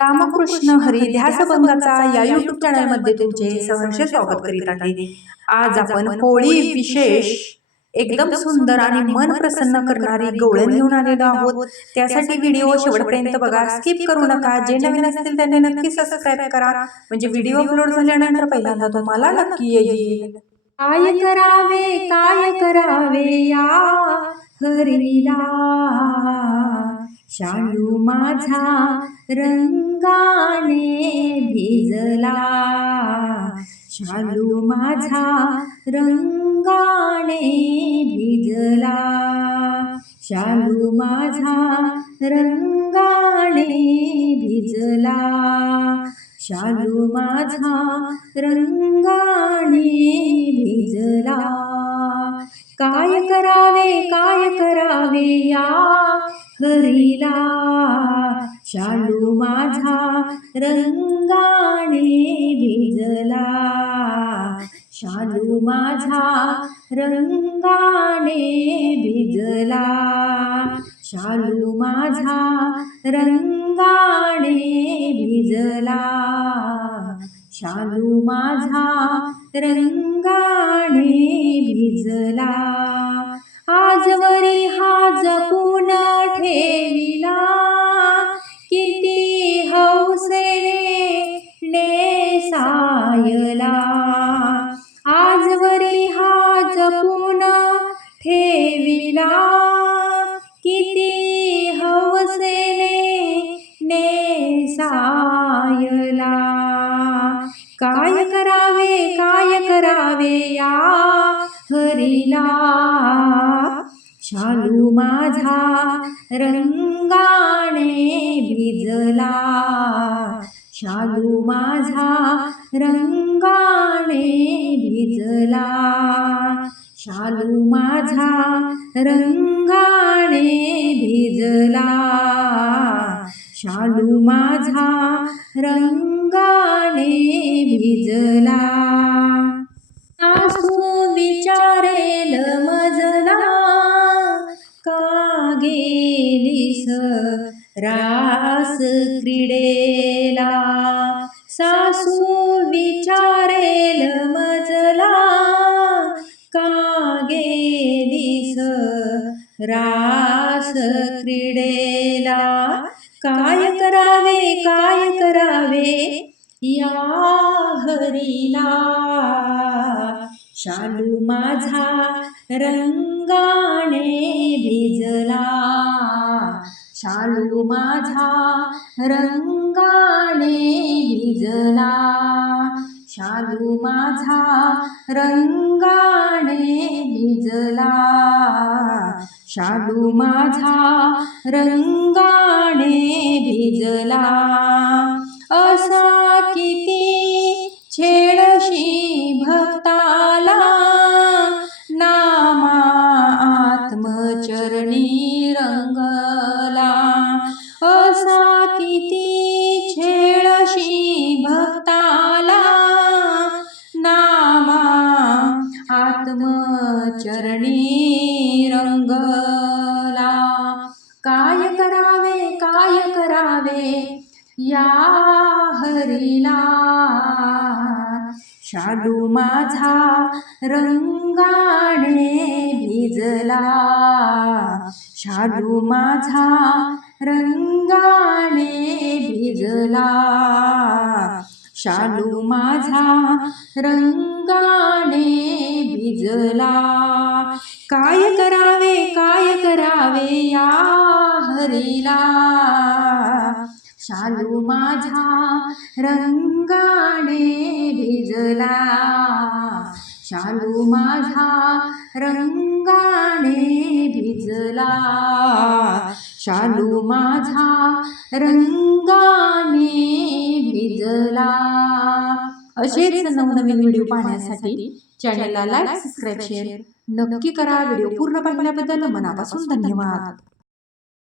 रामकृष्ण हरी ध्यासभंगाचा या यूट्यूब चॅनलमध्ये तुमचे सहर्ष स्वागत करीत आहे। आज आपण होळी विशेष एकदम सुंदर आणि मन प्रसन्न करणारी गवळण घेऊन आलेलो आहोत। त्यासाठी व्हिडिओ शेवटपर्यंत बघा, स्किप करू नका। जे नवीन असतील त्यांनी नक्की सबस्क्राइब करा, म्हणजे व्हिडिओ अपलोड झाल्यानंतर पहिल्यांदा तुम्हाला नक्की येईल। काय करावे या हरीला, शालू माझा रंगाने भिजला, शालू माझा रंगाने भिजला, शालू माझा रंगाने भिजला, शालू माझा रंगाने भिजला। काय करावे या हरीला, शालू माझा रंगाने भिजला, शालू माझा रंगाने भिजला, शालू माझा रंगाने भिजला, शालू माझा रंगाने भिजला। आजवरी हा जपून ठेविला, किती हौसेने नेसायला, आजवरी हा जपून ठेविला, किती हौसेने नेसायला। काय करावे या हरीला, शालू माझा रंगाने भिजला, शालू माझा रंगाने भिजला, शालू माझा रंगाने भिजला, शालू माझा रंगाने भिजला। सासू विचारेल मजला, का गेलीस रास क्रीडेला, सासू विचारेल मजला, का गेलीस रास क्रीडेला। काय करावे या हरीला, शालू माझा रंगाने भिजला, शालू माझा रंगाने भिजला, शालू माझा रंगाने भिजला, शालू माझा रंगाने भिजला। असा किती छेडशी भक्ताला, नामा आत्मचरणी रंगला, असा किती छेडशी भक्ताला, नामा आत्मचरणी रंगला। काय करावे या हरीला, शालू माझा रंगाने भिजला, शालू माझा रंगाने भिजला, शालू माझा रंगाने भिजला। काय करावे या हरीला, शालू माझा रंगाने भिजला, शालू माझा रंगाने भिजला, शालू माझा रंगाने भिजला। असेच नवनवीन व्हिडिओ पाहण्यासाठी चॅनलला लाईक, सबस्क्राइब, शेअर नक्की करा। व्हिडिओ पूर्ण पाहिल्याबद्दल मनापासून धन्यवाद।